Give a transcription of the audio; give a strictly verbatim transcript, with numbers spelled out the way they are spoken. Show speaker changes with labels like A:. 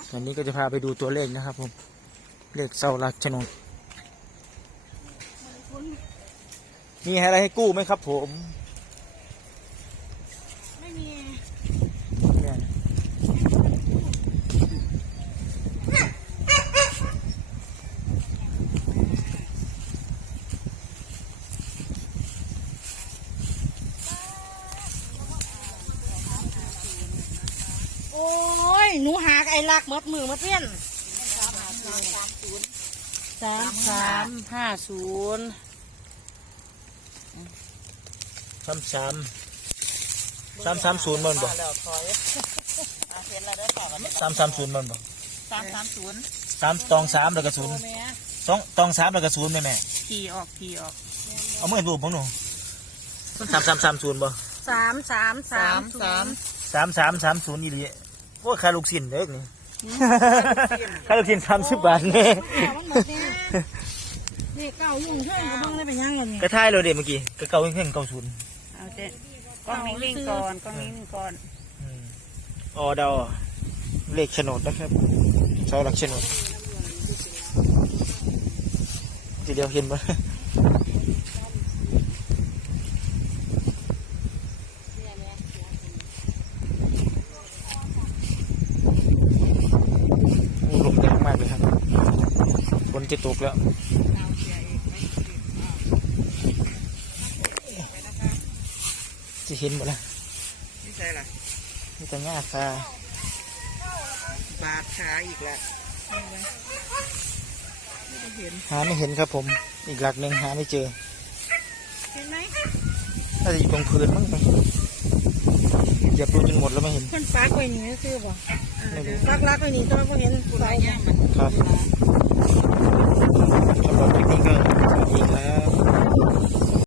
A: วันนี้ก็จะพาไปดูตัวเลขนะครับผมเลขเสาหลักโฉนดมีอะไรให้กู้ไหมครับผม
B: ไม่มี
A: เนี่ย
B: โอ้ยหนูหาไอ้ลักมดมือมดเพี้ยนสามสามห้าศูนย์
A: สามสามสามสามศูนย์มันบ่สามสามศูนย์มันบ่
B: สามสามศูนย์
A: สามตองสามแล้วก็ศูนย์สองตองสามแล้วก็ศูนย์แม่แม่
B: ขี่ออกขี่ออก
A: เอาเมื่อดูผมหนูมันสามสามสามศูนย์บ่
B: สามสามสามสาม
A: สามสามสามศูนย์อีหลีโอ้ค่าลูกศิษย์เด็กนี่ค่าลูกศิษย์สามสิบบาทเนี่ย
B: นี่เก้ายุ่งเท่ากับบ้างได้เป็นยังไงนี่
A: กระทายเราเด็กเมื่อกี้กระเก่าเพ่งเก่าศูนย์
B: เอาเจ๊กล้องนิ่งๆก่อนกล้องนิ่งก่อน
A: อ๋อเดาเลขโฉนดนะครับเสาหลักโฉนดทีเดียวเห็นปะลมแรงมากเลยครับฝนจะตกแล้วจะเห็นหมดแล้ว
C: นี่ใช่ล่ะ
A: นี่แต่หญ้าคา
C: บาดขาอีกแล้ว
A: หาไม่เห็นครับผมอีกหลักหนึ่งหาไม่เจอ
B: เห็นไหม
A: น่าจะอยู่ตรงพื้นมั้งอย่าปูจนหมดแล้วไม่เห็น
B: คนปักไว้นี่คือบ่ปักรักไว้นี่ต้องเห็นสายเนี่ยมัน
A: ครับสำหรับคลิปนี้ก็สวัสดีครับ